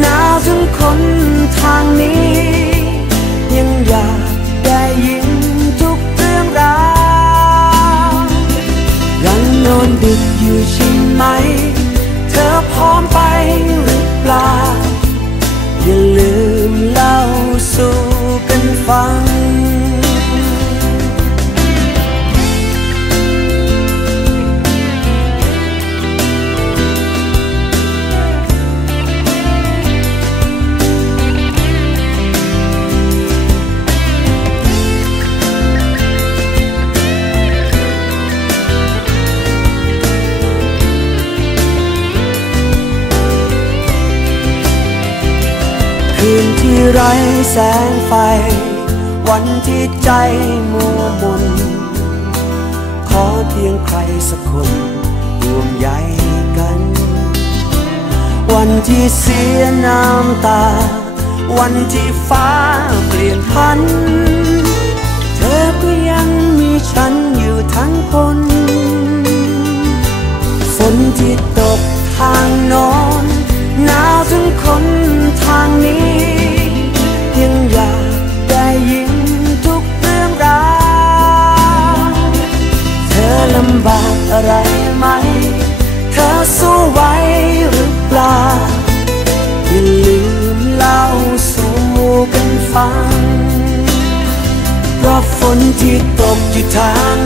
หนาวถึงคนทางนี้ ยังอยาก ไร้แสงไฟ วันที่ใจมัวมน ขอเพียงใครสักคนรวมใยกัน วันที่เสียน้ำตา วันที่ฟ้าเปลี่ยนพัน เธอก็ยังมีฉันอยู่ทั้งคนฝนที่ตกทางนอนหนาวถึงคนทางนี้ อยากได้ยินทุกเรื่องราวเธอลำบากอะไรไหม เธอสู้ไหวหรือเปล่า อย่าลืมเล่าสู่กันฟัง เพราะฝนที่ตกอยู่ทาง